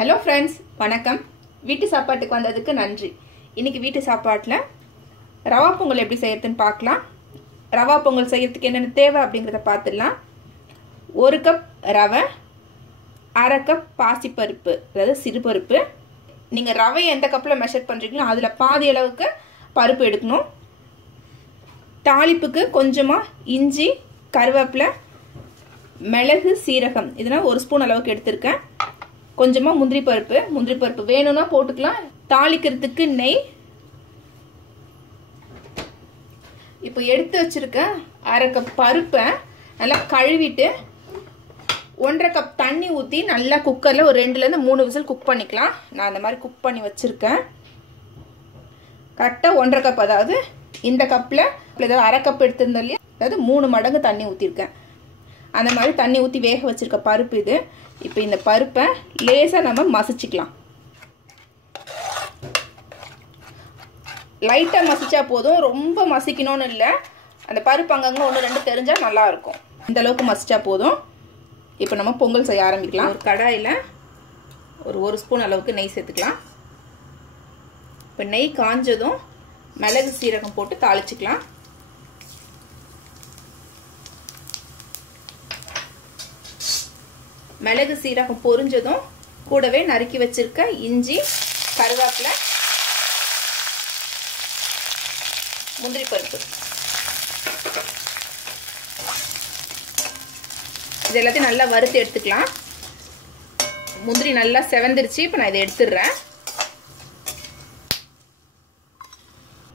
Hello friends வணக்கம். வீட்டு சாப்பாட்டுக்கு வந்ததுக்கு நன்றி. இன்றைக்கி வீட்டு சாப்பாட்டில் ரவா பொங்கல் எப்படி செய்யறதுன்னு பார்க்கலாம். ரவா பொங்கல் செய்யறதுக்கு என்னென்ன தேவை அப்படிங்கிறத பார்த்துடலாம். ஒரு கப் ரவை அரை கப் பாசிப்பருப்பு அதாவது சிறுபருப்பு. நீங்கள் ரவை எந்த கப்பில் மெஷர் பண்ணுறீங்களோ அதில் பாதி அளவுக்கு பருப்பு எடுக்கணும். தாளிப்புக்கு கொஞ்சமாக இஞ்சி கருவேப்பிலை மிளகு சீரகம். இதெல்லாம் ஒரு ஸ்பூன் அளவுக்கு எடுத்திருக்கேன். கொஞ்சமாக முந்திரி பருப்பு முந்திரி பருப்பு வேணும்னா போட்டுக்கலாம். தாளிக்கிறதுக்கு நெய். இப்போ எடுத்து வச்சுருக்க அரை கப் பருப்பை நல்லா கழுவிட்டு ஒன்றரை கப் தண்ணி ஊற்றி நல்லா குக்கரில் ஒரு ரெண்டுலேருந்து மூணு விசில் குக் பண்ணிக்கலாம். நான் அந்த மாதிரி குக் பண்ணி வச்சுருக்கேன். கரெக்டாக ஒன்றரை கப் அதாவது இந்த கப்பில் ஏதாவது அரை கப் எடுத்திருந்தோம் இல்லையா? அதாவது மூணு மடங்கு தண்ணி ஊற்றிருக்கேன் அந்த மாதிரி தண்ணி ஊற்றி வேக வச்சுருக்க பருப்பு இது. இப்போ இந்த பருப்பை லேசாக நம்ம மசிச்சுக்கலாம். லைட்டாக மசிச்சா போதும். ரொம்ப மசிக்கணும்னு இல்லை. அந்த பருப்பு அங்கங்கே ஒன்று ரெண்டு தெரிஞ்சால் நல்லாயிருக்கும் இந்தளவுக்கு மசிச்சா போதும். இப்போ நம்ம பொங்கல் செய்ய ஆரம்பிக்கலாம். ஒரு கடாயில் ஒரு ஒரு ஸ்பூன் அளவுக்கு நெய் சேர்த்துக்கலாம். இப்போ நெய் காஞ்சதும் மிளகு சீரகம் போட்டு தாளிச்சிக்கலாம். மிளகு சீரகம் பொரிஞ்சதும் கூடவே நறுக்கி வச்சிருக்க இஞ்சி கருவேப்பிலை முந்திரி பருப்பு. இது எல்லாத்தையும் நல்லா வறுத்து எடுத்துக்கலாம். முந்திரி நல்லா செவந்துருச்சு இப்போ நான் இதை எடுத்துடுறேன்.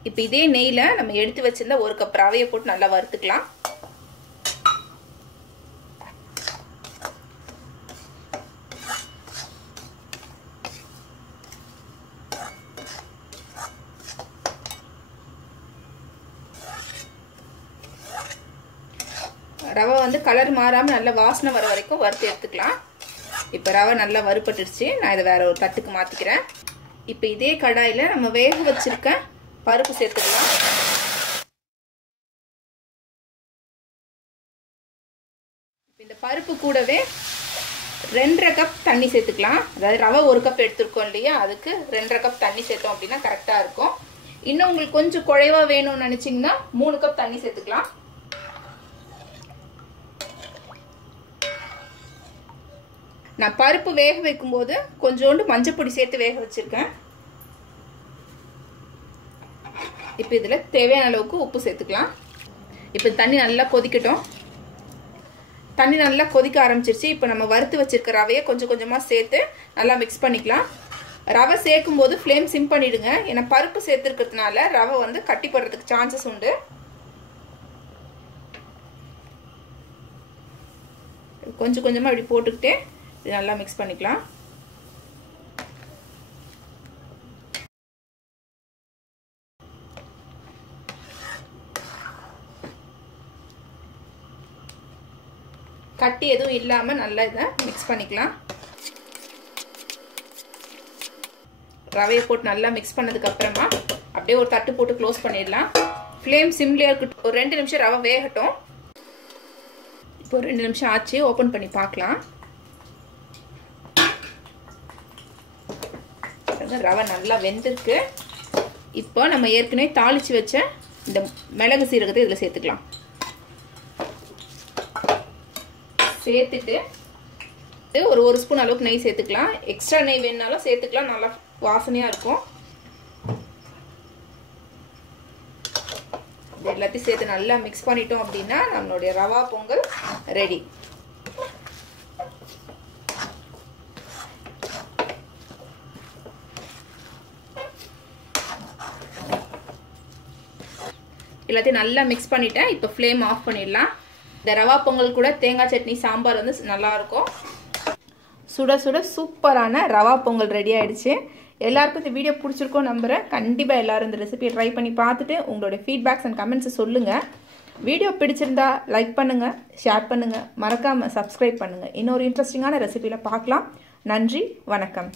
இப்போ இதே நெய்யில் நம்ம எடுத்து வச்சிருந்தா ஒரு கப் ரவையை போட்டு நல்லா வறுத்துக்கலாம். ரவை வந்து கலர் மாறாமல் நல்லா வாசனை வர வரைக்கும் வறுத்து எடுத்துக்கலாம். இப்போ ரவை நல்லா வறுப்பட்டுடுச்சு நான் இதை வேற ஒரு தட்டுக்கு மாற்றிக்கிறேன் இப்போ இதே கடாயில் நம்ம வேக வச்சிருக்க பருப்பு சேர்த்துக்கலாம். இந்த பருப்பு கூடவே ரெண்டரை கப் தண்ணி சேர்த்துக்கலாம். அதாவது ரவை ஒரு கப் எடுத்துருக்கோம் இல்லையா? அதுக்கு ரெண்டரை கப் தண்ணி சேர்த்தோம் அப்படின்னா கரெக்டாக இருக்கும். இன்னும் உங்களுக்கு கொஞ்சம் குறைவாக வேணும்னு நினச்சிங்கன்னா மூணு கப் தண்ணி சேர்த்துக்கலாம். நான் பருப்பு வேக வைக்கும்போது கொஞ்சோண்டு மஞ்சப்பொடி சேர்த்து வேக வச்சுருக்கேன். இப்போ இதில் தேவையான அளவுக்கு உப்பு சேர்த்துக்கலாம். இப்போ தண்ணி நல்லா கொதிக்கட்டும். தண்ணி நல்லா கொதிக்க ஆரம்பிச்சிருச்சு. இப்போ நம்ம வறுத்து வச்சுருக்க ரவையை கொஞ்சம் கொஞ்சமாக சேர்த்து நல்லா மிக்ஸ் பண்ணிக்கலாம். ரவை சேர்க்கும் போது ஃப்ளேம் சிம் பண்ணிவிடுங்க ஏன்னா பருப்பு சேர்த்துருக்கிறதுனால ரவை வந்து கட்டி போடுறதுக்கு சான்சஸ் உண்டு. கொஞ்சம் கொஞ்சமாக இப்படி போட்டுக்கிட்டே இது நல்லா மிக்ஸ் பண்ணிக்கலாம். கட்டி எதுவும் இல்லாமல் நல்லா இதை மிக்ஸ் பண்ணிக்கலாம். ரவையை போட்டு நல்லா மிக்ஸ் பண்ணதுக்கப்புறமா அப்படியே ஒரு தட்டு போட்டு க்ளோஸ் பண்ணிடலாம். ஃப்ளேம் சிம்லேயே இருக்கட்டும் ஒரு ரெண்டு நிமிஷம் ரவை வேகட்டும். இப்போ ரெண்டு நிமிஷம் ஆச்சு ஓப்பன் பண்ணி பார்க்கலாம். ரவை நல்லா வெந்திருக்கு. இப்போ நம்ம ஏற்கனவே தாளித்து வச்ச இந்த மிளகு சீரகத்தை இதில் சேர்த்துக்கலாம். சேர்த்துட்டு ஒரு ஒரு ஸ்பூன் அளவுக்கு நெய் சேர்த்துக்கலாம். எக்ஸ்ட்ரா நெய் வேணுனாலும் சேர்த்துக்கலாம். நல்லா வாசனையாக இருக்கும். எல்லாத்தையும் சேர்த்து நல்லா மிக்ஸ் பண்ணிட்டோம் அப்படின்னா நம்மளுடைய ரவா பொங்கல் ரெடி எல்லாத்தையும் நல்லா மிக்ஸ் பண்ணிட்டேன். இப்போ ஃப்ளேம் ஆஃப் பண்ணிடலாம். இந்த ரவா பொங்கல் கூட தேங்காய் சட்னி சாம்பார் வந்து நல்லாயிருக்கும். சுட சுட சூப்பரான ரவா பொங்கல் ரெடி ஆயிடுச்சு. எல்லாருக்கும் இந்த வீடியோ பிடிச்சிருக்கோம் நம்புகிறேன் கண்டிப்பாக எல்லோரும் இந்த ரெசிபியை ட்ரை பண்ணி பார்த்துட்டு உங்களுடைய ஃபீட்பேக்ஸ் அண்ட் கமெண்ட்ஸை சொல்லுங்கள் வீடியோ பிடிச்சிருந்தா லைக் பண்ணுங்கள் ஷேர் பண்ணுங்கள் மறக்காமல் சப்ஸ்கிரைப் பண்ணுங்கள் இன்னொரு இன்ட்ரெஸ்டிங்கான ரெசிபியில் பார்க்கலாம். நன்றி வணக்கம்.